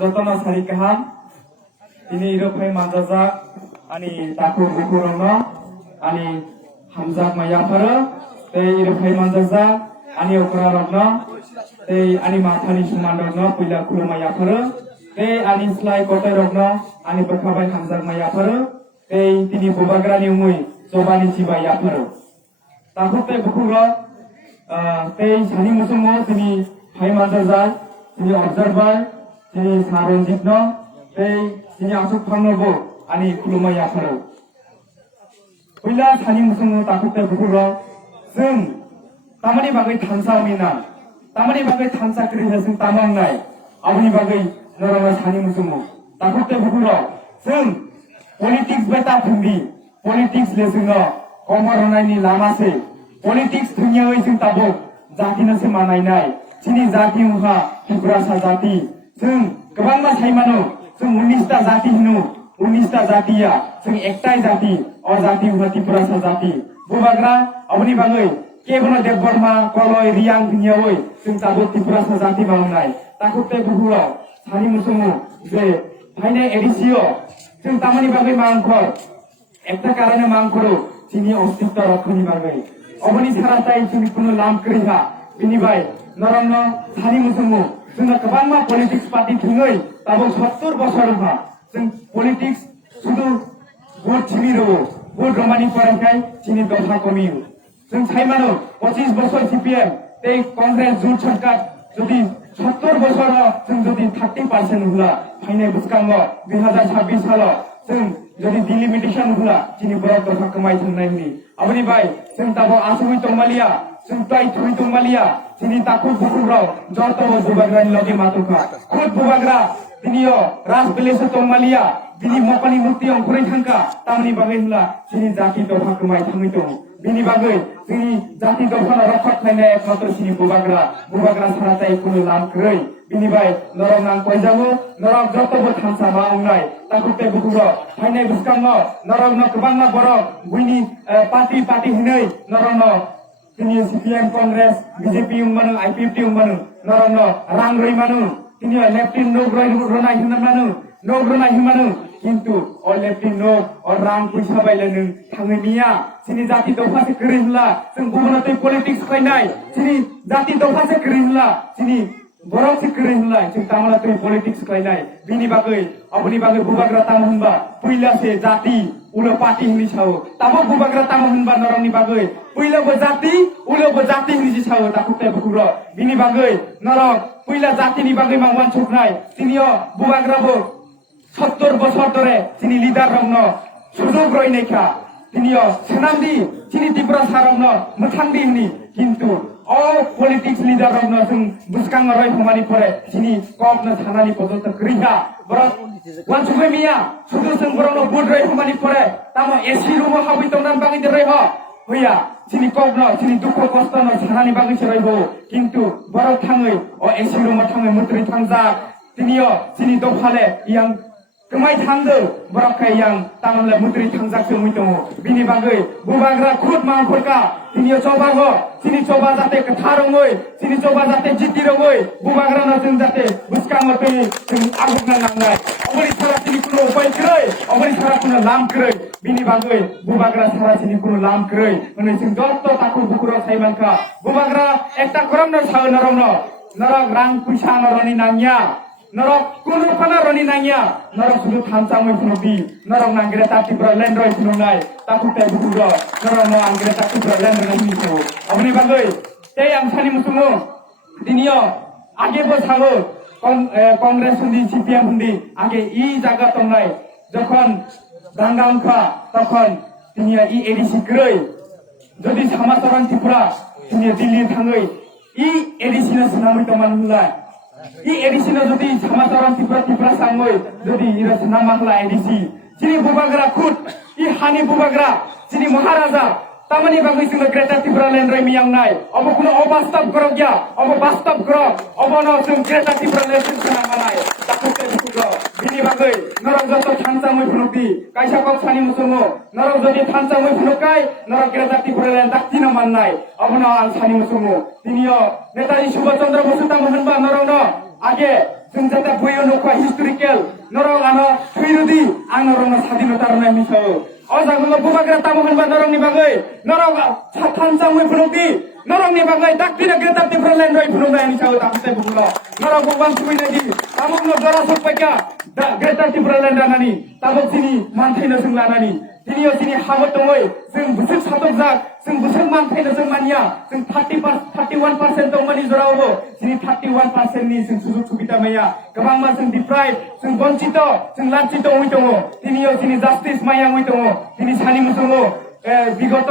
Jotona sari kaham ini iropai manjajak ani takur bukurongno ani hamjak mayafaro tei iropai manjajak ani okorarokno tei ani mathani sumandokno puila khulummayafaro tei ani slai kotairokno ani berkhabai hamjak mayafaro tei tini bubagrani umui jobani sibayafaro takutte bukuro tei sani musumo tini hai manjajak tini observer tini saronjitno tei tini asuk phangnobo ani khulummayafaro puila sani musumo takutte bukuro जों तामानि बागै थांसा मिना तामानि बागै थांसा क्रिया जों तामांनाय आबनि बागै नरमा सानि मुसुमु ताकुते बुकुरो जों politics बेता फुंदि politics ले जोंनो कमरनायनि लामासे पलिटिक्स दुनियायै जों ताबो जातिनोसो मानायनाय सिनि जाति उहा हिब्रासा जाति जों गोबांमा साइमानो जों 19टा जाति हिनु 19टा जातिया जों एकटाय जाति अ जाति उहा त्रिपुरासा जाति बुबाग्रा अबनि बागै केबनो देबबर्मा कलय रियां दुनियायै जों ताबो त्रिपुरासा जाति मावनाय ताकुते बुहुराव सानि मुसुमु जे फाइने एडिसियो जों तामानि बागै मांखर एकटा कारणे मांखरो सिनि अस्तित्व रक्षानि बागै अबनि साराताय जों कुनु लाम करिहा बिनिबाय नरमनो सानि मुसुमु जोंना गोबांमा पलिटिक्स पार्टी थुङै ताबो 70 बोसोरहा जों पलिटिक्स सुदु भोट छिमिरो भोट रमानि फरायखाय सिनि दफा कमियो जों साइमानो 25 बोसोर सीपीएम तै कांग्रेस जुट सरकार जदि 70 बोसोर जों जदि 30% हुला फाइने बुसकांगो 2026 साल जों जदि डिलिमिटेशन हुला सिनि बरक दफा कमाय थांनायनि अबनि बाय जों ताबो आसुइ तंमालिया जों ताइ थुइ तंमालिया सिनि ताकु बुकुराव जतबो बुबाग्रानि लगे मातुका खुद बुबाग्रा दिनियो राज बिलेस तंमालिया बिनि मपानि मुक्ति अंकुरै थांका तामनि बागै हुला सिनि जाति दफा कमाय थाङै दं बिनि बागै जोंनि जाति दफाना रक्षा खालामनाय एकमात्र सिनि बुबाग्रा साराताय कुनु लाम कै बिनिबाय नरक नां कयजामु नरक जतबो थांसा मावनाय ताकुते बुकुरो फाइनाय बुसकांगो नरक न गोबांना बरक बुइनि पार्टी हिनै नरक न जोंनि सीपीएम कांग्रेस बीजेपी उमानु आईपीएफटी उमानु नरक न रां रैमानु तिनि लेफ्टिन नोग्रय रोनाय हिनामानु नोग्रनाय हिमानु किन्तु अ लेफ्टिन नोग अ रां पैसा बायलानो थाङै मिया सिनि जाति दफासे करै होला जों गुबुनातै पलिटिक्स खालायनाय सिनि जाति दफासे करै होला सिनि बरसे करै होला जों तामालातै पलिटिक्स खालायनाय बिनि बागै अबनि बागै बुबाग्रा ताम होनबा पहिलासे जाति उलो पार्टी हिनि सावो ताबो बुबाग्रा ताम होनबा नरंनि बागै पहिलाबो जाति उलोबो जाति हिनि सावो ताकुते बुकुरो बिनि बागै नरक पहिला जातिनि बागै मावमान छोकनाय तिनियो बुबाग्राबो 70 बोसोर धरे तिनि लिडार रंनो सुजुग रयनायखा तिनियो सेनामदि तिनि त्रिपुरा सारंनो मोथांदि हिनि किन्तु अ पलिटिक्स लिडार रंनो जों बुसकांग रय फमानि परे तिनि कपनो थानानि पदत क्रिहा बरक वानसुफे मिया सुदु जों बरनो बुद रय फमानि परे तामो एसी रुमो हाबि तंनान बागै रय ह होया तिनि कपनो तिनि दुख कष्टनो थानानि बागै रय हो किन्तु बरक थाङै अ एसी रुमो थाङै मुत्रि थांजा तिनियो तिनि दफाले यां कमाय थांदो बरखाय यां तामले मुत्रि थांजाखो मुइतो बिनि बागै बुबाग्रा खुद मांखरका तिनियो चबागो तिनि चबा जाते कथारङै तिनि चबा जाते जितिरङै बुबाग्राना जों जाते बुसकांगते जों आगुगना नांनाय अबनि सारा तिनि कुनो उपाय कै अबनि सारा कुनो लाम कै बिनि बागै बुबाग्रा सारा तिनि कुनो लाम कै होनै जों जत्त ताकु बुकुरो साइमानका बुबाग्रा एकटा करमनो साउ नरमनो नरक रां पैसा नरनि नांया नरक कुनु फाना रनि नांया नरक सुदु थामसामै फुनबि नरक नांगरे तातिब्रा लेन्ड्रय फुननाय ताकुते बुकुरो नरक न आंगरे तातिब्रा लेन्ड्रय फुनिसो अबनि बागै तै आंसानि मुसुमु दिनियो आगे बो थाङो कांग्रेस हुन्दी सीपीएम हुन्दी आगे इ जागा तंनाय जखन दांगा अंखा तखन दिनिया इ एडिसी कै जदि समाचरण त्रिपुरा दिनिया दिल्ली थाङै इ एडिसी न सुनामै तमान हुला इ एडिसी न जदि समाचरण त्रिपुरा सांगै जदि इरा सुनामाखला एडिसी सिनि बुबाग्रा खुद इ हानि बुबाग्रा सिनि महाराजा तामानि बागै जों ग्रेटर त्रिपुरा लेन्ड रय मियांनाय अब कुनो अबास्तव करक या अब वास्तव करक अब न जों ग्रेटर त्रिपुरा लेन्ड सुनामानाय ताकुते बुकुरो बिनि बागै bagai norok joto thansangmui phunukdi kaisa kok sani musungo norok jodi thansangmui phunukai norok gerati phurelan daktina mannai abono ang sani musungo tinio Netari Subhash Chandra Bose tamo hanba norok no age जों जाता बयो नखा historical नरक आनो थैरुदि आं नरकनो स्वाधीनता रनाय मिसाओ अ जागुलो बुबाग्रा तामो होनबा नरकनि बागै नरक थानसामै फुनुदि नरकनि बागै दाक्तिना गेता टिफ्रलेन रय फुनुनाय मिसाओ तापते बुगुलो नरक बुबां सुमिनादि तामुनो जरा सपैका गेता टिफ्रलेन दानानि ताबक सिनि मानथैनो जों लानानि दिनियो सिनि हाबो दङै जों बुसुर सातक जाक जों बुसुर मानथैनो जों मानिया जों 31% दंमानि जरावबो सिनि 31% नि जों सुजुग सुबिदा माया गोबां मा जों डिप्राइभ जों बन्चित जों लान्चित हई दङ दिनियो सिनि जास्टिस माया हई दङ दिनि सानि मुसुङो बिगत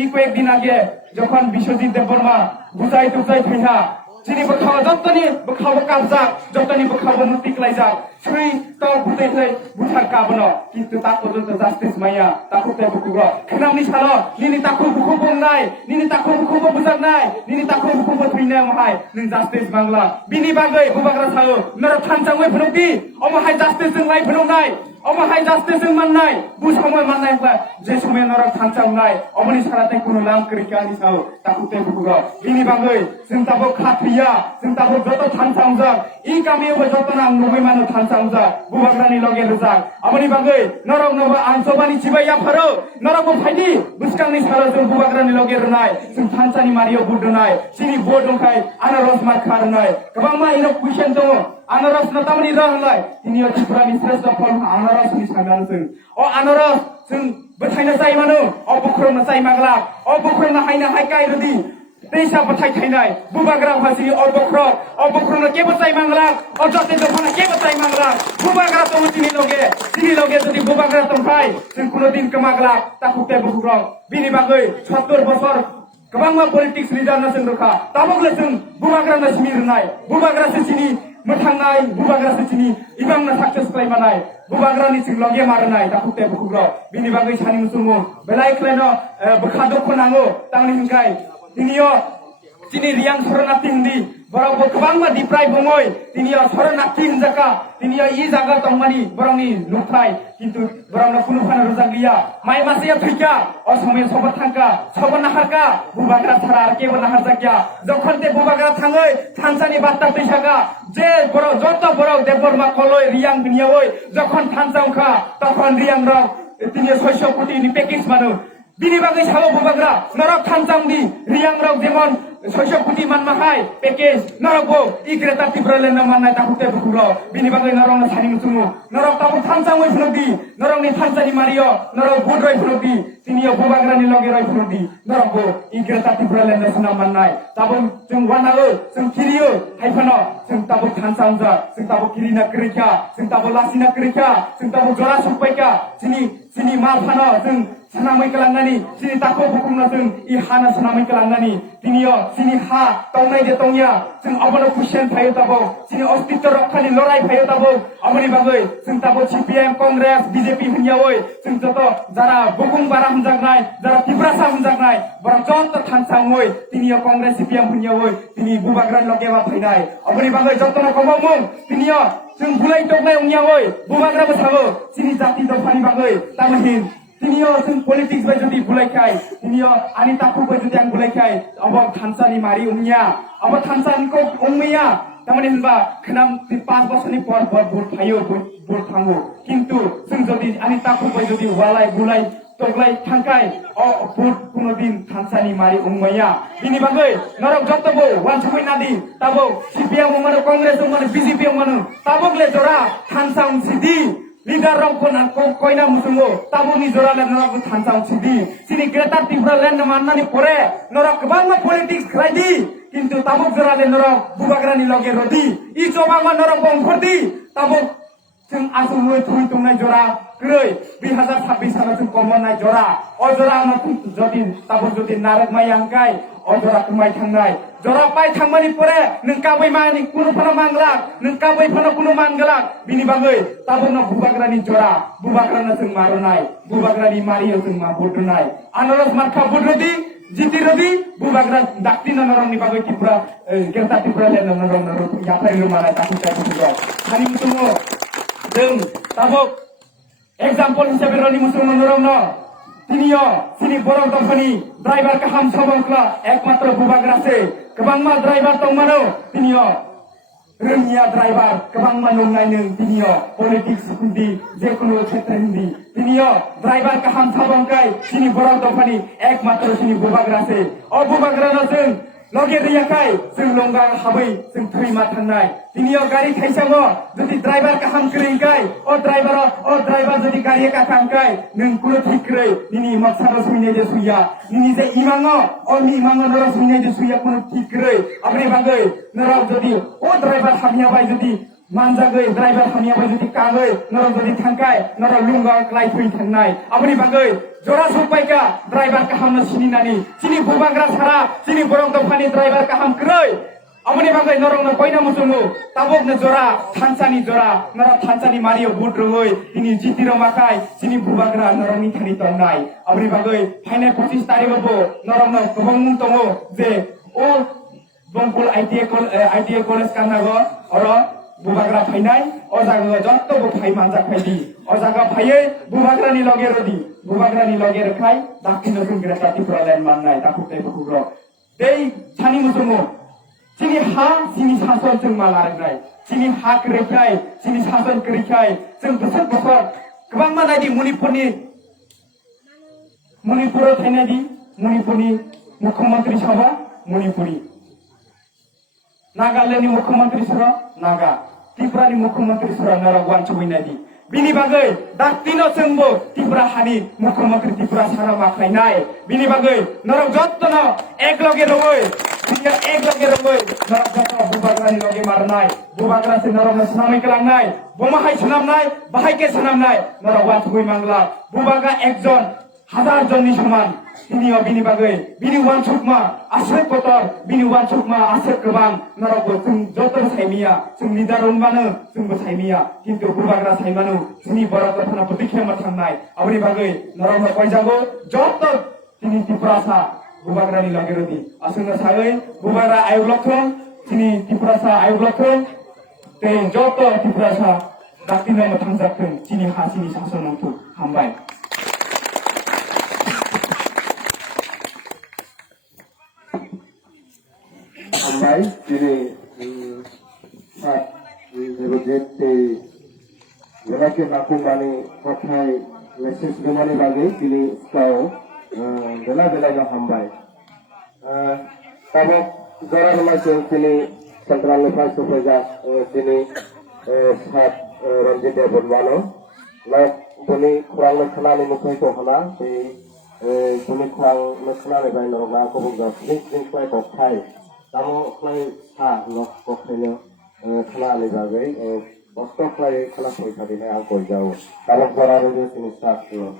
इ कয়েক दिन आगे যখন বিশ্বজিৎ দেববর্মা বুঝাই তুজাই ফেহা যিনি বখাও যতনি বখাও কাবজা যতনি বখাও মুক্তি ক্লাইজা সেই তো বুঝাই বুঝার কাবনো কিন্তু তা পর্যন্ত জাস্টিস মাইয়া তাকু তে বুকুগ্র খনামনি সালো নিনি তাকু বুকু বংনাই নিনি তাকু বুকু বুজারনাই নিনি তাকু বুকু থইনাय महाय नों जास्टिस बांग्ला बिनि बागै बुबाग्रा सायो नर थानसाङै फुनुकदि अमहाय जास्टिस जों लाइ फुनुनाय अमहाय जास्टिस जों माननाय बुसामय माननाय जे समय नरक थानसावनाय अमनि साराते कुनु नाम करिकानि साव ताकुते बुकुग्र बिनि बागै जों ताबो खाथैया जों ताबो जत थानसावजा इ गामियाव जत नाम नुबै मानो थानसावजा बुबाग्रानि लगे रुजाक अमनि बागै नरक नबा आंसबानि चिबाया फारो नरक फाइदि बुसकांनि सारो जों बुबाग्रानि लगे रुनाय जों थानसानि मारियो बुदनाय सिनि बोर्ड दंखाय आनारस मार खारनाय गोबां मा इनो क्वेश्चन दङ आनारस नतामनि रहलाय दिनियो त्रिपुरानि श्रेष्ठ फल आनारसनि साननानै जों अ आनारस जों बथायनो जाय मानो अ बुख्रनो जाय माग्ला अ बुख्रनो हायना हायकाय रदि दैसा बथाय थायनाय बुबाग्रा भासि अ बुख्रनो के बथाय मांगला अ जते दफाना के बथाय मांगला बुबाग्रा तो दिनि लगे जदि बुबाग्रा तंखाय जों कुनो दिन कमाग्ला ताकुते बुख्र बिनि बागै 70 बছर गोबां मा पलिटिक्स लिडार ना जों रखा ताबगले जों बुबाग्रा ना सिमिरनाय बुबाग्रा सिनि मोथांनाय बुबाग्रा सिनि इबांना सक्सेस खालामनाय बुबाग्रानि जों लगे मारनाय ताकुते बुख्र बिनि बागै सानि मुसुमु बेलाय क्लेनो बखादो खनांगो तांनि हिंखाय दिनियो दिनि रियां शरणार्थी हिंदी बरं गोबां मा डिप्राइभ बङै दिनियो शरणार्थी हिंजाका दिनियो इ जागा दंमानि बरंनि नुथाय किन्तु बरंनो कुनु फाना रजा गैया माइ मासेया थैका असमय सब थांका सब नाहारका बुबाग्रा थारा केबो नाहार जाकिया जखनते बुबाग्रा थाङै थानसानि बात्ता दैसाका जे बर जत बर देबबर्मा कलय रियां बिनियावै जखन थानसावखा तखन रियां रक दिनियो 600 कोटिनि पेकेज मानो बिनि बागै सालो बुबाग्रा नरक थानसांदि रियां रक जेमन 600 कोटी मान माहाय पेकेज नरकबो इ ग्रेटा टिफ्रलेन माननाय ताकुते बुकुग्र बिनि बागै नरकनो सानि मुसुमु नरक ताबो थानसाङै फुनुकदि नरकनि थानसानि मारियो नरक बुद्रय फुनुकदि तिनियो बुबाग्रानि लगे रय फुनुकदि नरकबो इ ग्रेटा टिफ्रलेन सुना माननाय ताबो जों वानागो जों किरियो हायफानो जों ताबो थानसांजा जों ताबो किरिना क्रिखा जों ताबो लासिना क्रिखा जों ताबो जरा सपैका सिनि मा फानो जों सनामै कलांनानि सिनि ताको बुकुमना जों इ हाना सनामै कलांनानि दिनियो सिनि हा तौनाय दे तौनिया जों अबनो क्वेश्चन फायो ताबो सिनि अस्तित्व रक्षानि लड़ाई फायो ताबो अमनि बागै जों ताबो सीपीएम कांग्रेस बीजेपी हुनियावै जों जत जारा बुकुम बारा हमजागनाय जारा तिब्रासा हमजागनाय बर जत थानसाङै दिनियो कांग्रेस सीपीएम हुनियावै दिनि बुबाग्रा लगेबा फैनाय अमनि बागै जतनो कममु दिनियो जों बुलाय तगनाय उनियावै बुबाग्रा बसाबो सिनि जाति दफानि बागै तामहिन दिनियो जों पलिटिक्स बाय जुदि बुलायखाय दिनियो आनि ताकु बाय जुदि आं बुलायखाय अब थानसानि मारि उनिया अब थानसानिखौ उमैया तामाने होनबा खनाम 5 बोसोरनि पर भोट फायो भोट थाङो किन्तु जों जुदि आनि ताकु बाय जुदि वालाय बुलाय तगलाय थांखाय अ भोट कुनो दिन थानसानि मारि उमैया बिनि बागै नरक जतबो वानसमै नादि ताबो सीपीएम मानो कांग्रेस मानो बीजेपी मानो ताबगले जरा थानसां सिदि Ligar rong ko koina musungo tabu ni jorale norak thansang sidi sini greta tifralen mannani pore norak bangma politics khlaidi kintu tabu jorale norak bubagrani loge rodi I chobangma norak bongkhordi tabu जों आसुङै थुइ तंनाय जरा grey 2026 सालाव जों कमनाय जरा अ जरा जदि ताबो जदि नारक माइ आंकाय अ जरा कमाय थांनाय जरा पाइ थांमानि परे नों काबै मानि कुनु फना मांगला नों काबै फना कुनु मांगला बिनि बागै ताबो न बुबाग्रानि जरा बुबाग्राना जों मारनाय बुबाग्रानि मारियो जों मा बुद्रनाय आनारस मारखा बुद्रदि जिति रदि बुबाग्रा दाक्तिना नरंनि बागै तिब्रा गेरता तिब्रा लेन नरं याफाय रुमानाय ताकु ताकु सानि मुसुङो जों tabuk example हिसाबै रनि मुसलमान नरमनो तिनियो सिनि बर' दफानि ड्राइभार गाहाम सबंख्ला एकमात्र बुबाग्रासे गोबांमा ड्राइभार दंमानो तिनियो रोंनिया ड्राइभार गोबांमा नंनायनो तिनियो पलिटिक्स हिन्दी जेकुनु क्षेत्र हिन्दी तिनियो ड्राइभार गाहाम सबंखाय सिनि बर' दफानि एकमात्र सिनि बुबाग्रासे अ बुबाग्रानो जों लगे रियाखाय जों लंगा हाबै जों थैमा थांनाय तिनियो गारि थाइसाङो जुदि ड्राइभार गाहाम करिंखाय अ ड्राइभार जुदि गारि काखांखाय नों कुनो थिक्रै निनि मक्सारो सुइनाय दे सुइया निनि जे इमाङो अ नि इमाङो नरो सुइनाय दे सुइया कुनो थिक्रै आब्रे बागै नरो जुदि अ ड्राइभार हामियाबाय जुदि मानजागै ड्राइभार हामियाबाय जुदि कागै नरो जुदि थांखाय नरो लुंगा क्लाइ फै थांनाय आब्रे बागै जरा सुपायका ड्राइभार गाहामनो सिनिनानि सिनि बुबाग्रा सारा सिनि बरं दफानि ड्राइभार गाहाम cry Amani bagai norong na koina musumu tabok na jora thansani jora nara thansani mario bud rongoi ini jitiro makai sini bubagra norong ni thani tongnai amani bagai phainai 25 tarikh bo norong na gobang mung tongo je o bongpol ITA college kanago oro bubagra phainai o jaga jotto bo phai manja phaidi o jaga phaiye bubagra ni lage rodi bubagra ni lage rakhai dakino sungira tati prolen mannai takutai bukuro dei thani musumu Sini ha, sini sason जों मालारनाय sini ha kerikai, sini sason kerikai जों बोसोर गोबां मानायदि मणिपुराव थानायदि मणिपुरनि मुख्यमंत्री सभा मणिपुरी नागालेण्डनि मुख्यमंत्री सभा नागा त्रिपुरानि मुख्यमंत्री सभा नारावान सबायनायदि बिनि बागै दाक्तिनो जोंबो त्रिपुरा हानि मुख्यमंत्री त्रिपुरा सारा माखायनाय बिनि बागै नरक जत्तनो एक लगे रङै एक लगे रङै नरक जत्त बुबाग्रानि लगे मारनाय बुबाग्रा से नरक सनामै कलांनाय बमाहाय सनामनाय बाहायके सनामनाय नरक वान सबै मांगला बुबाग्रा एकजन 1000 जननि समान तिनियो बिनि बागै बिनि वान सुकमा आसे पतर बिनि वान सुकमा आसे गोबां नरक जों जत्त साइमिया जों लिडार उनबानो जोंबो साइमिया किन्तु बुबाग्रा साइमानो जोंनि बर' दफाना प्रतिखेमा थांनाय आबनि बागै नरक कयजागो जत्त तिनि त्रिपुरासा बुबाग्रानि लगे रदि आसंना सागै बुबाग्रा आयुलखन तिनि त्रिपुरासा आयुलखन ते जत्त त्रिपुरासा दाक्तिनो थांजाखै तिनि हासिनि सासनखौ हामबाय Baik, jadi jadi lelaki aku mani pakai message kemana lagi jadi kau bela hambai. Tapi orang macam sini central lepas supaya sini saat ranjit dia berwano, lalu buni kurang lekana ni mungkin tu hana, buni kurang lekana ni bayi orang aku bukan sering kau pakai. Kamu klay ha lok kokenya khala le bagai bosto klay khala koi thadi na ang koi jao kalau korare de sini start lo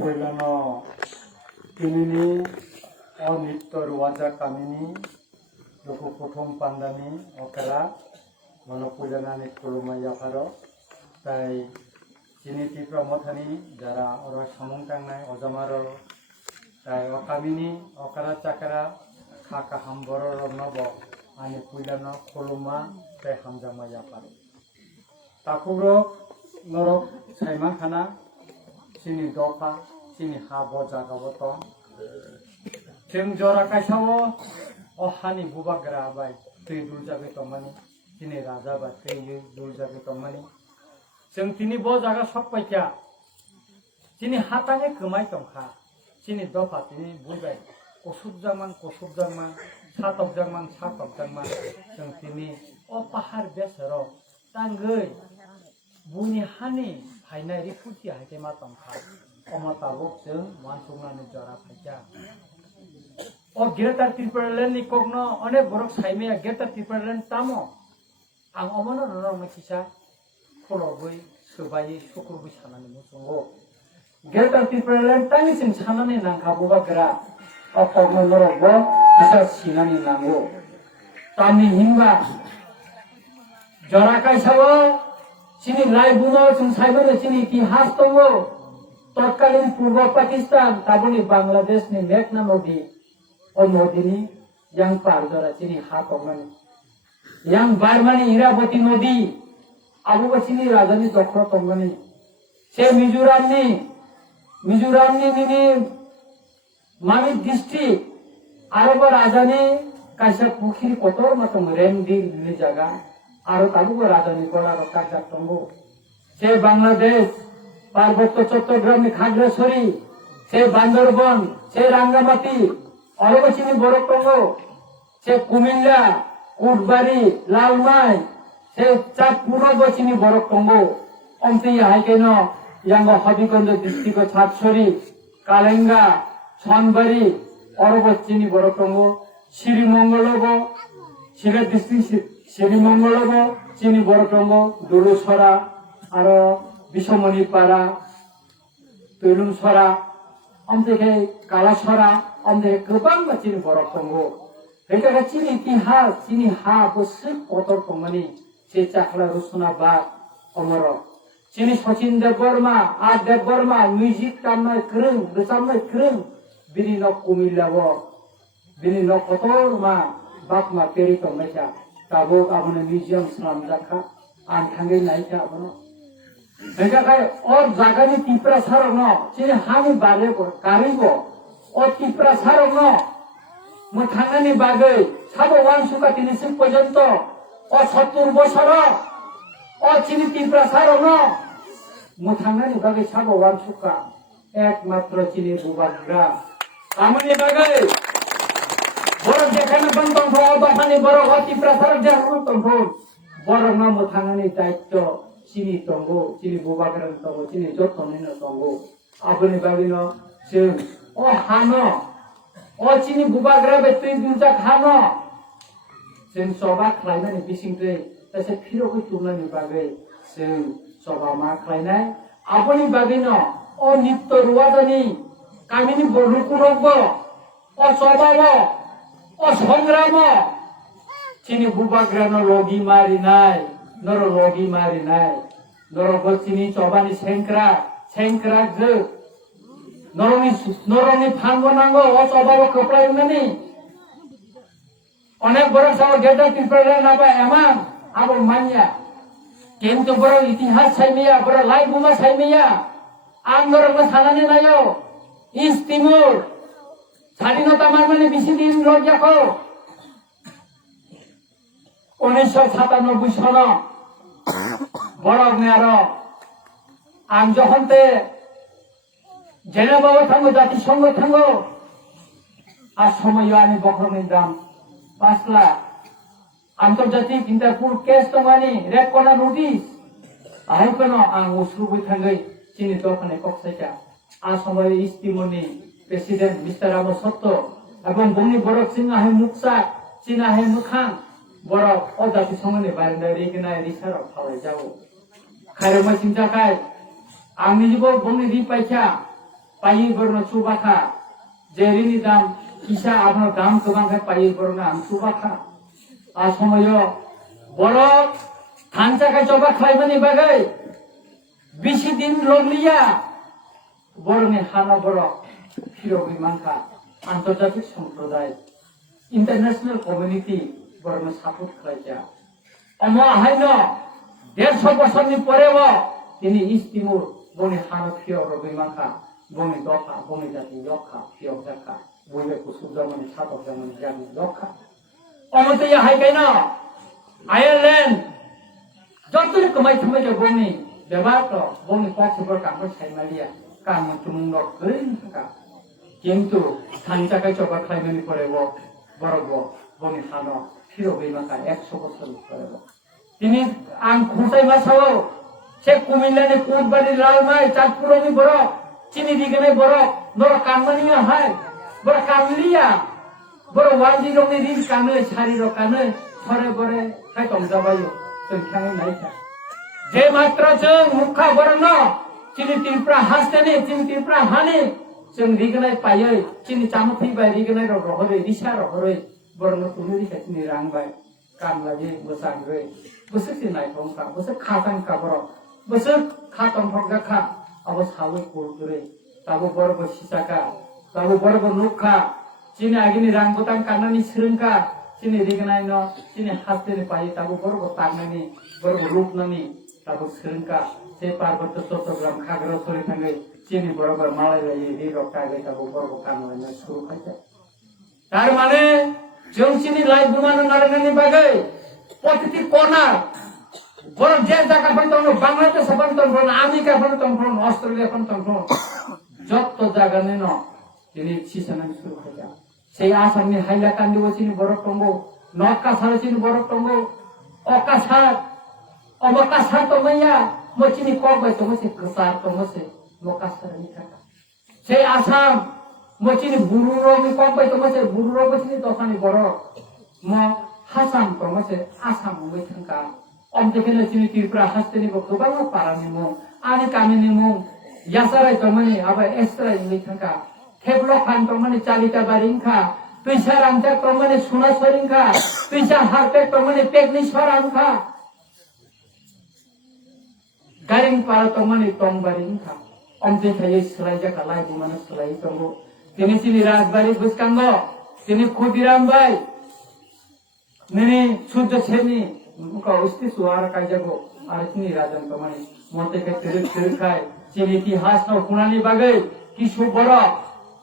Pulano kinini or nittor waja kamini loko prothom pandani okara mano pulana ni kulumaya paro তাই চিনি তীব্র মথানি যারা ওরা সমং টাংনায় অজমারো তাই অকামিনি অকারা চাকারা খাকা হামবর নব আনি পুইলানো খলুমা তাই হামজামাইয়া পারে তাকুরো নরক সাইমা খানা চিনি দফা চিনি হা বজাগাবত जों जरा कायसावो अहानि बुबाग्रा बाय दै दुलजाबे तमानि चिनि राजा बा दै दुलजाबे तमानि जों तिनि ब जागा सब पाइका तिनि हाताङै गोमाय दंखा तिनि दफा तिनि बुबाय कसुबजांमान सातबजांमान जों तिनि अ पाहार बेसर तांगै बुनि हानि फायनाय रिफुटि हायते मा दंखा अमा ताबक जों मानसुंनानै जरा फाइका अ ग्रेटार त्रिपुरालेण्डनि कग्न अनेक बरक साइमेया ग्रेटार त्रिपुरालेण्ड तामो आं अमनो नरमनो किसा खलबै सोबायै सुकुरबै सानानै मुसुंगो ग्रेटार त्रिपुरालेण्ड तानिसिम सानानै नांखाबोबाग्रा अकग्न नरकबो किसा सिनानै नांगौ तामनि हिनबा जरा कायसाबो सिनि लाइबुनो जों साइबोनो सिनि इतिहास दङ তৎকালীন পূর্ব পাকিস্তান তাবনি বাংলাদেশ ni মেঘনা নদী ও নদীনি yang পারজরা চিনি হাত অমানি yang বারমানি ইরাবতী নদী আবু বাসিনি রাজধানী দখল তঙ্গনি সে মিজোরামনি নিনি মামি ডিস্ট্রিক্ট আরব রাজধানী কাইসা পুখির কতর মতন রেমদি জায়গা আর তাবুক রাজধানী করার কাজা তঙ্গ সে বাংলাদেশ পার্বত্য চট্টগ্রামে খাগড়াছড়ি সে বান্দরবন সে রাঙ্গামাটি অরবচিনি বড়টঙ্গ সে কুমিল্লা কুটবাড়ি লালমাই সে চাঁদপুর বচিনি বড়টঙ্গ অন্তে হাইকেন ইয়াঙ্গ হবিগঞ্জ ডিস্ট্রিক্ট ছাতছড়ি কালেঙ্গা ছনবাড়ি অরবচিনি বড়টঙ্গ শ্রীমঙ্গলব সিলেট ডিস্ট্রিক্ট শ্রীমঙ্গলব চিনি বড়টঙ্গ দোলসরা আর বিষমণিপাড়া তৈলুমসরা অন্তে কালাসরা অন্তে গোबां চিনি বড়টঙ্গ এটা চিনি ইতিহাস চিনি হা বসে কতর টঙ্গনি সে চাকলা রচনা বা অমর চিনি শচীন দেববর্মা আর দেববর্মা মিউজিক কামনায় ক্রং রোজামনায় ক্রং বিনি ন কুমিল্লাব বিনি ন কতর মা বাপ মা পেরি টংনাইছা তাবো আবনে মিউজিয়াম সালাম জাখা আন থাঙ্গै নাইছা আবনো এটাকাই অর জাগানি টিপ্রা সারক ন চিনি হামি বারে কারিব ও টিপ্রা সারক ন মোথাঙ্গানি বাগৈ সাবো ওয়ানসুকা তিনিসিম পর্যন্ত ও 70 বছর ও চিনি টিপ্রা সারক ন মোথাঙ্গানি বাগৈ সাবো ওয়ানসুকা একমাত্র চিনি বুবাগ্রা আমনি বাগৈ বড় যেখানে বন্তং দফানি বড় অতি প্রসারক যেখানে তঙ্গ বড় ন মোথাঙ্গানি দায়িত্ব চিনি তঙ্গ চিনি বুবাগ্রা তঙ্গ চিনি যতনি তঙ্গ আপনি বাগৈ ন সে ও হানো ও চিনি বুবাগ্রা বে তুই দুজা খানো जों सभा खालायनानै बिसिंदै तासे फिरौखौ तुमनानै बागै जों सभा मा खालायनाय आबनि बागैनो अ नित्य रुवादानि गामिनि बरलुकुरबो अ सभाबो अ संग्राम चिनि बुबाग्रानो लगी मारिनाय नर बचिनि सभानि सेंक्रा जो नरनि फानबो नांगौ अ सभाबो खोप्लायनानै অনেক বড় সব গেটা ত্রিপুরা নাবা এমন আবো মানিয়া কিন্তু বড় ইতিহাস সাইমিয়া বড় লাই বুমা সাইমিয়া আঙ্গর সানানি নাইও ইস্ট তিমুর স্বাধীনতা মানে বেশি দিন লজ্জাকো 1997 সন বড় মেয়ার আম যখনতে জেনেভাও থাঙ্গো জাতিসংঘ থাঙ্গো আর সময় আমি বখরমের দাম 5 লাখ আন্তর্জাতিক ইন্টারপোল কেস দंगानि रेड कर्नार नोटिस आहायखनो आं उसुबो थांगै चिनि दखाने कक्साइचा आसामाव इस्तिमनि प्रेसिडेंट मिस्टार आबो सत्तो এবং বংনি বরক সিং আহে মুকসা চিনা হে মুখান বরক অজাতি সমনে বারেন্দ্র রিগনায় রিসার ফালাই যাও খায়রমা চিন্তাকাय आंनि जिबो बंनि रि पाइसा पायि बरनो सुबाखा जेरिनि दाम किसा आपनो दाम गोबांखाय पायि बरनो आं सुबाखा आ समय बरक थानचाखाय जबा खालायमानि बागै बेसि दिन ललिया बरनि हाना बरक फिरौगै मानखा आंतर्जातिक सम्प्रदाय इंटरनेशनल कम्युनिटी बरनो सापर्ट खालायजा अम आहायनो 150 বছরनि परेव दिनै इस्ट तिमुर बनि हाना फिरौगै मानखा बनि दफा बनि जाति यखा फिरौ जाखा बयबो कुसुबजामनि सापर्टजामनि जानि यखा অমতে হাইকাইনা আয়ারল্যান্ড যতরে কমাই থমাই বংনি ব্যবহার বংনি পক্ষে কামো সাইমালিয়া কাম তুমুঙ্গ কইন থাকা কিন্তু থানচাকাই চবা খাইমানি পরেব বরব বংনি হানো ফিরবে মাকা 100 বছর পরেব তিনি আং খুসাই মাসাও সে কুমিল্লানি কোটবাড়ি লালমাই চাঁদপুরনি বড় চিনি দিগনে বড় নর কামমানিয়া হাই বড় কামলিয়া বড় ওয়াজি রংনি রিল কানে সারি রকানে সরে বরে খাই তমজাবাयो जों थाङै नायथा जे मात्र जों मुखा बरन चिनि तिरप्रा हासने चिनि तिरप्रा हाने जों रिगनाय पायै चिनि चामथि बाय रिगनाय रहरै रिसा रहरै बरन तुनि रिसा चिनि रांबाय कामलाजे मोसांगै बोसो चिनाय थंखा बोसो खातांखा बर बोसो खातंफक जाखा abo sabu kurkure tabu borgo sisaka tabu borgo nukha chini agini rangbutang kanani srengka chini rignai no chini haste ni pai tabu borgo tagnani borgo rupnani tabu srengka se parbatto Chattogram Khagrasori thangai chini borobar malai lai ri rokka gai tabu borgo kanai no shuru khaite tar mane जों चिनी life बुमानो नारनानि बागै प्रति corner बरं जे जायगा पनि दङ बांलादेश पनि दङ आमेरिका पनि दङ अस्ट्रेलिया पनि दङ जत्त जायगानि न दिनै सिसानां सुरु खाया sei आसामनि हाइला कान्दिबो चिनी बरफ दङ नर्थ कासार चिनी बरफ दङ अकासार अबकासार दङया म चिनी कबाय दङ से कसार दङ से मकासारनि थाखा sei Assam mo chini bururo mi kompai to mase bururo ko chini dosani boro mo hasam to mase asam mo thangka om dekene chini tripura hasteni bo to ba parani mo ani kamini mo yasarai to mani aba extra mi thangka theblo khan to mani chalita baringkha pisa rangta to mani suna soringkha pisa harte to mani tekni sorangkha garing para to mani tong baringkha om dekene selai jaka lai bu mana selai to তিনি চিনি রাজবাড়ি বুসকাঙ্গ তিনি ক্ষুদিরাম ভাই নিনি সূর্য সেনি উস্তি sour কাজাগো আর চিনি রাজন কমানি মতে কে তেরে খায় চিনি ইতিহাস ন কুনানি বাগৈ কিছু বড়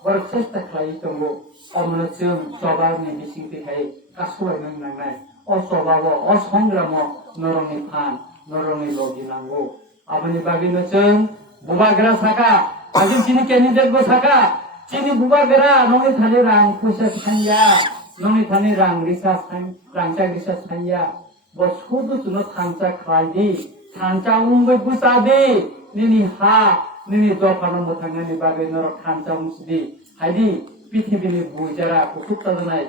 বড় চেষ্টা খাই তঙ্গ অমন চম সবার নি বিসিতে খাই কাসুয়াই নং নাংনাই অসবাব অসংগ্রাম নরনি ফান নরনি লগি নাঙ্গো আবনি বাগৈ ন চম বুবাগ্রা সাকা আজি চিনি কেনি দেখবো সাকা chini buba gera nongi thani rang pusa sanya nongi thani rang risa rangcha risa sanya bo sudu tuno thancha khaidi thancha umbai busadi nini ha nini dopano mothangani bagai nor thancha umsidi haidi pithibini bujara kututta janai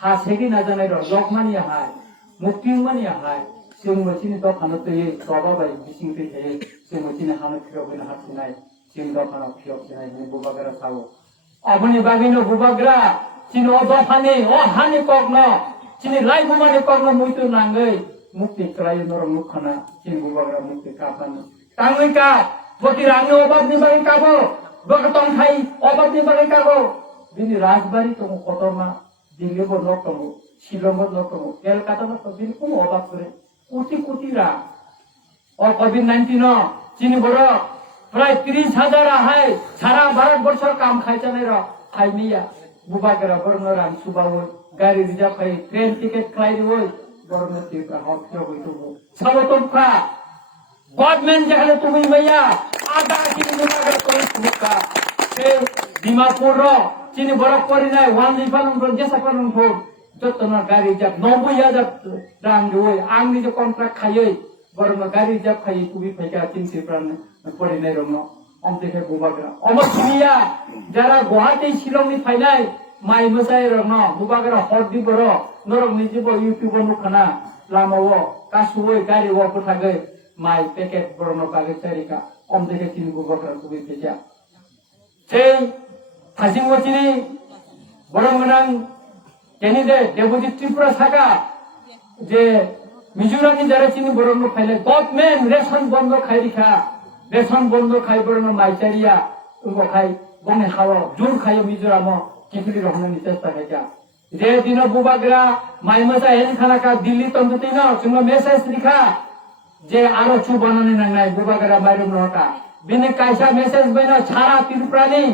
ha segi na janai ro lokmani hai muktimani hai sing chini dopano te toba bai bising te he sing chini hanu khirobina hatinai চিন দফানো ফিয়ক চিনাই বুবাগরা Sao আপনি বাগিনো বুবাগরা চিন ও দফানি ও হানি কগ্ন চিনি লাই বুমানি কগ্ন মুইতু নাঙ্গৈ মুক্তি Cry নর মুখনা চিন বুবাগরা মুক্তি কাপান তাঙ্গৈ কা বটি রাঙ্গে অবাব নিবাই কাবো বকতং খাই অবাব নিবাই কাবো বিনি রাজবাড়ি তো কতমা দিল্লি বো নকম শিলং বো নকম কলকাতা তো বিনি কোন অবাব করে কোটি কোটি রা ও কোভিড-19 চিনি বড় প্রায় 30,000 আহাই সারা ভারতবর্ষের কাম খাইছানে র খাইমিয়া বুবাগরা বর্ণরাম সুবাও গাড়ি রিজার্ভ খাই ট্রেন টিকেট খাই ওই বর্ণতি কা হক হই তো সবতমকা গভর্নমেন্ট যেখানে তুমি মাইয়া আদা চিনি বুবাগরা তো সুকা সে ডিমাপুর র চিনি বরফ করি নাই ওয়ান লিফান যেসা করন ফো যতনা গাড়ি রিজার্ভ 90,000 রাং ওই আংনি যে কন্ট্রাক্ট খাইই বর্ণ গাড়ি রিজার্ভ খাই তুমি ফাইকা চিনছি প্রাণ পড়ি নাই রং অমতে বুবাগরা অমসিয়া যারা গুয়াহাটি শিলংনি ফাইনাই মাই মসাই রং বুবাগরা হরদি বড় নরম নিজিব ইউটিউব নুখানা লামাও কাসুই গাড়ি ও পথাগে মাই প্যাকেট বড় কাগে চারিকা অমতে চিনি বুবাগরা খুবই পেজা সেই হাসিমচিনি বড় মনাং কেনিদে দেবজি ত্রিপুরা শাখা যে মিজোরামনি যারা চিনি বড় ফাইলে গভর্নমেন্ট রেশন বন্ধ খাই রিখা রেশন বন্ধ খাই বড় মাইচারিয়া খাই বনে খাওয়া জোর খাই মিজোরাম কিফলি রহমানি চেষ্টা খাইছা যে দিন বুবাগরা মাইমতা হেন খানাকা দিল্লি তন্ততি ন তুমি মেসেজ লিখা যে আরো চু বানানি নাংনাই বুবাগরা মাইরুম রহটা বিনে কাইসা মেসেজ বইন ছাড়া ত্রিপুরানি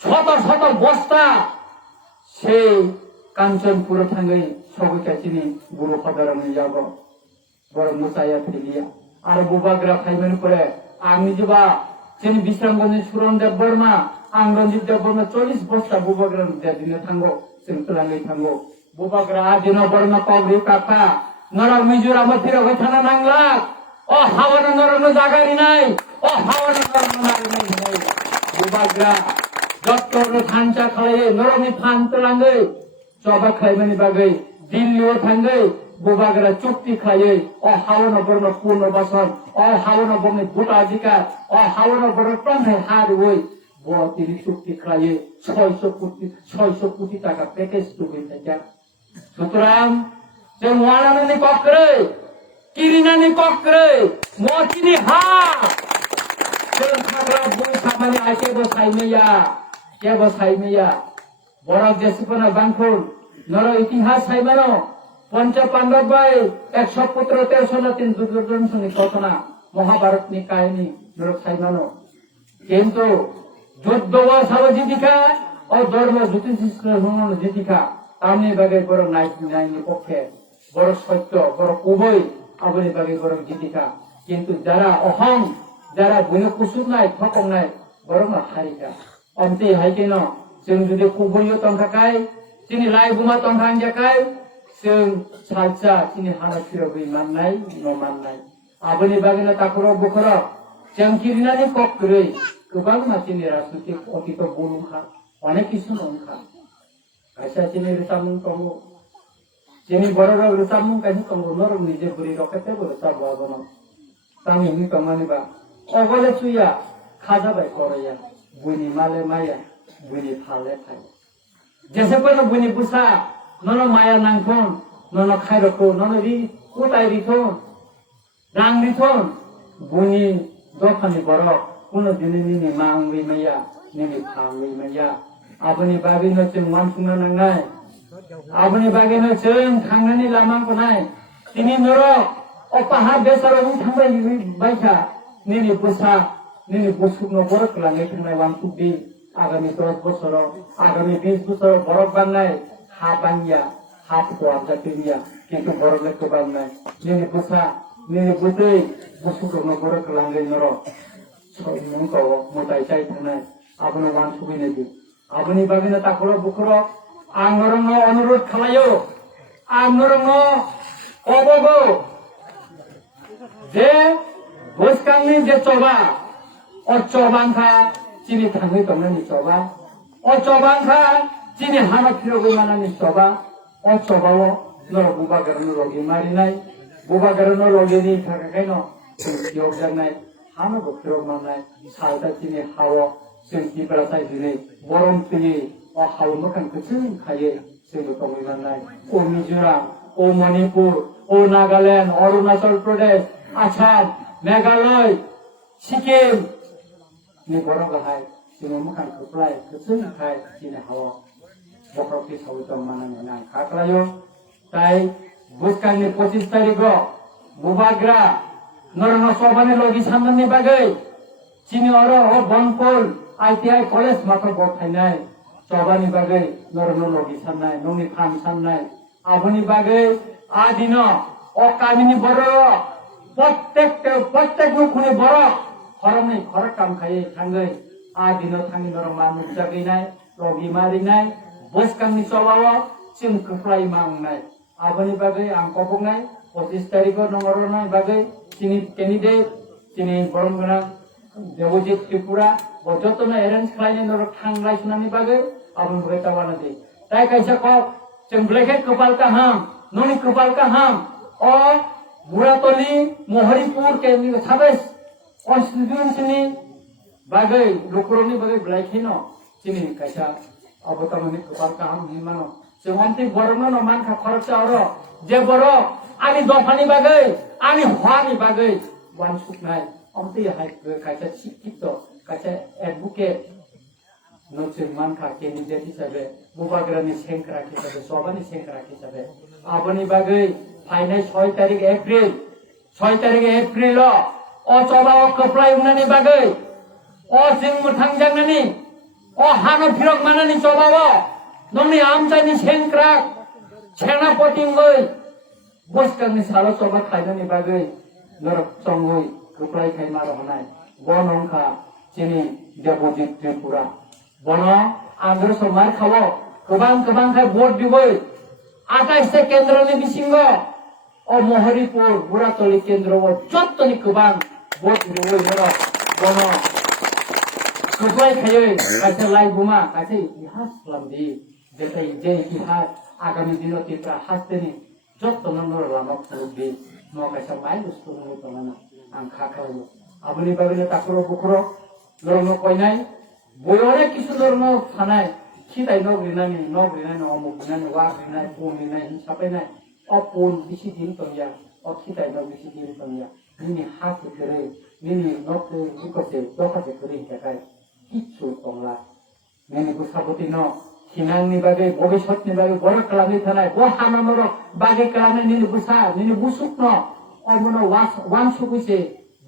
শত শত বস্তা সেই কাঞ্চনপুর থাঙ্গই সবকা চিনি বুড়ো পদারণে যাব বড় মুসাইয়া ফেলিয়া আর বুবাগরা খাইবেন পরে আমি যবা চিনি বিশ্রামগঞ্জ সুরন দেব বর্মা आं रंजित देव बर्मा 40 बस्ता बुबाग्रा दिने थांगो जों तलाङै थांगो बुबाग्रा आदिनो बर्मा कग्रि काका नर मिजोराम फिर होय थाना नांगला अ हावन नरनो जागारि नाय अ हावन नरनो नारि नाय बुबाग्रा डक्टर थांचा खालाय नरनि फान तलाङै जबा खायमानि बागै दिल्लीयाव थांगै बुबाग्रा चुक्ति खायै अ हावन बर्मा पूर्ण बसन अ हावन बर्मा भूटाधिकार अ हावन बर्मा प्रन्थाय हारिवै তিনি চুক্তি খাইয়ে 600 কোটি টাকা প্যাকেজ টুকুই থাকে সুতরাং যে ওয়ানানি কক্রে কিরিনানি কক্রে মচিনি হা মানে আইকে বসাইমেয়া বরক জেসিপনা বাংফুল নর ইতিহাস সাইমানো পঞ্চ পাণ্ডব বাই 100 পুত্র 13 না 3 দুর্যোধন শুনি ঘটনা মহাভারত নি কাহিনী নরক সাইমানো কিন্তু যুদ্ধ ও সাবজিতিকা ও ধর্ম জ্যোতিষিষ্ঠ জিতিকা তামনি বাগে বড় নাইনি পক্ষে বড় সত্য বড় কুবই আবনি বাগে বড় জিতিকা কিন্তু যারা অহং যারা বুনো কুসুম নাই ঠকং নাই বড় হারিকা অন্তে হাইকেন जों जुदि कुबैयो तंखाखाय जोंनि लाइ बुमा तंखां जाखाय जों सालसा जोंनि हाना फिरबै माननाय न माननाय आबोनि बागैनो ताखर बुखर जों किरिनानि कक्रै गोबां मानसिनि राजनीतिक अतीत बुनुखा अनेक किसु नंखा खायसा जोंनि रोसामुं दङ जोंनि बर' राव रोसामुं खायसे दङ नरम निजे बुरि रकेटे रोसाबो आबोनो तामिनि तमानिबा अगले सुया खाजाबाय करया बुनि माले माया बुनि फाले फाय जैसे पर बुनि बुसा ननो माया नांथों ननो खायरखौ ननो रि कुटाय रिथों रां रिथों बुनि दखानि बर' कुनो दिनैनि मांबै माया निनि फांबै माया आबोनि बागैनो जों मानसुंना नांनाय आबोनि बागैनो जों थांनानै लामाखौ नाय दिनै नरक अपाहा बेसाराव थांबाय बायसा निनि बुसा निनि बुसुकनो बरक लाङै थांनाय वानसुकदि आगामी 10 বছর आगामी 20 বছর বরফ বাংলায় হা বাংয়া হাত খোয়াব জাতিয়া কিন্তু বরফ লেখো বাংলায় নিনি বুসা নিনি বুতৈ বুসুকनो বরক লাङै নর সৈমনকौ मोदाय जाय थांनाय आबोनो वान सुबिनोदि आबोनि बागैनो ताखर बुखर आं नरंनो अनुरोध खालायो आं नरंनो कबगौ जे बसकांनि जे चबा अ चबांखा चिनि थाङै दंनानि चबा अ चबांखा चिनि हाना फिरगै मानानि चबा अ चबाव नर बुबा गरनो लगे मारिनाय बुबा गरनो लगेनि थाखायनो योग जानाय हाना बखरो मानाय सालदा चिनि हाव जोंनि ब्रासाय दिनै गरम पिनि अ हाव मखान कुसुं खायो जोंबो दंगै मानाय अ मिजोराम अ मणिपुर अ नागालैंड अरुणाचल प्रदेश आसाम मेघालय सिक्किम नि बरं गाहाय जोङो मखान खोख्लाय कुसुं खाय चिनि हाव बखरखि सावैदं मानानै नां खाख्लायो ताई बुसकांनि 25 तारिखआव बुबाग्रा नरन सभानि लगी साननि बागै चिनि अरो अ बनपुर आईटीआई कलेज माथो बथायनाय सभानि बागै नरन लगी साननाय नंनि फान साननाय आबोनि बागै आ दिन अ कामिनि बर' प्रत्येक मुखुनि बर' खरमनि खर काम खायै थांगै आ दिन थांनि नरम मानुक जागैनाय लगी मारिनाय बुसकांनि सभाव जों खोख्लाय मांनाय आबोनि बागै आं कबंनाय 25 तारिखआव नंगरनाय बागै चिनि कैंडिडेट चिनि बरमगोना देवजित त्रिपुरा बजतनो एरेन्ज खालायनाय नर थांलाय सुनानि बागै आबोन बागै तावाना दे ताई कायसा कब जों ब्लेकेट कपाल काहाम ननि कपाल काहाम अ बुरातली मोहरीपुर के साबेस कन्स्टिट्यूएंसी बागै लुकुरनि बागै ब्लेकेनो चिनि कायसा अबतामनि कपाल काहाम हिमानो जों अन्ति बरनो मानखा खरचा अरो जे बर' आनि दफानि बागै आनि हवानि बागै वान सुकनाय अन्ति हाय कायसा शिक्षित कायसा एडवोकेट नोंसोर मानखा कैंडिडेट हिसाबै बुबाग्रानि सेंक्रा हिसाबै सभानि सेंक्रा हिसाबै आबोनि बागै फाइनाय 6 तारिख एप्रिल अ सभाव खोफ्लाय उनानि बागै अ जों मोथां जांनानि अ हानो फिरक मानानि सभाव नोंनि आमचाइनि सेंक्रा सेनापतिंगै बुसकांनि साल सभा खायनानि बागै नरक चंगै खोफ्लाय खायमार हनाय बनंखा चिनि देवजित त्रिपुरा बन आंग्र समार खाव गोबां खाय भोट दिबै 28 केन्द्रनि बिसिंग अ मोहरीपुर बुरातली केन्द्रआव जत्तनि गोबां भोट दिबै नरक बन खोफ्लाय खायै कायसे लाइ बुमा कायसे इतिहास खालामदि जे इतिहास आगामी दिनाव तिफ्रा हास्तेनि जत्तनो नर लामा खुलुबदि न कायसा माइ बुस्तु नङै दङना आं खाखायो आबोनि बागैनो ताखर बुखर नरनो कयनाय बयरे किसु नरनो थानाय खिदाय नगरिनानि अमुक बिनानि वा बिनाय पनिनाय हिसाबैनाय अ पन बिसि दिन तंया अ खिदाय न बिसि दिन तंया निनि हाथ करे निनि नक बिकसे दखासे करे हिसाबै किच्छु दंला नैनि बुसाबती न हिनांनि बागै भबिष्यतनि बागै बर खालामनो थानाय ब हामामर बागै खालामनो नैनि बुसा नैनि बुसुक न अमनो वान सुकुसे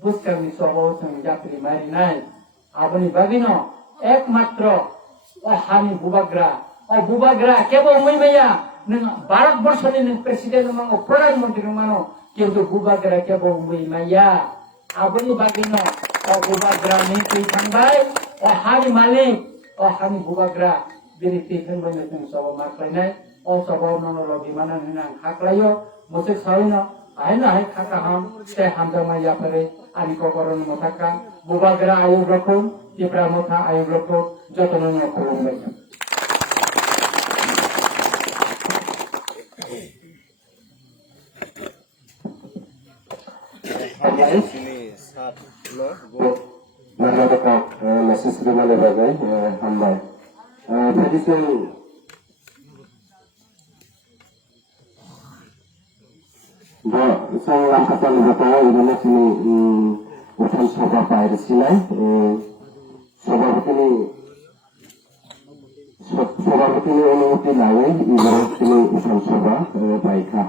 बुसकांनि सबाव जों जात्रि मारिनाय आबनि बागै न एकमात्र अ हानि बुबाग्रा केवल मैया नों भारत बर्षनि नों प्रेसिडेन्ट मानो प्रधानमन्त्री मानो किन्तु बुबाग्रा केवल मैया आबनि बागै न अ बुबाग्रा नि थैखांबाय अ हानि मालिक अ हानि बुबाग्रा बिनि थैखांबायनो जों सबाव माख्लायनाय अ सबाव नंल बिमाना होनो आं खाख्लायो मोसे सावैनो आइना हाय खाका हाम ते हामजामा याफोरे आनि कबरन मथाका बुबाग्रा आयुग्रखौ तिप्रा मथा आयुग्रखौ जतन खुलुमबाय Naglatakak nasisrimane bagay hambay. Pwede siyang isang langkatan bato ini na sini upan soba pair silay soba betini অনুমতি লাগে ইবারে sini upan soba paika.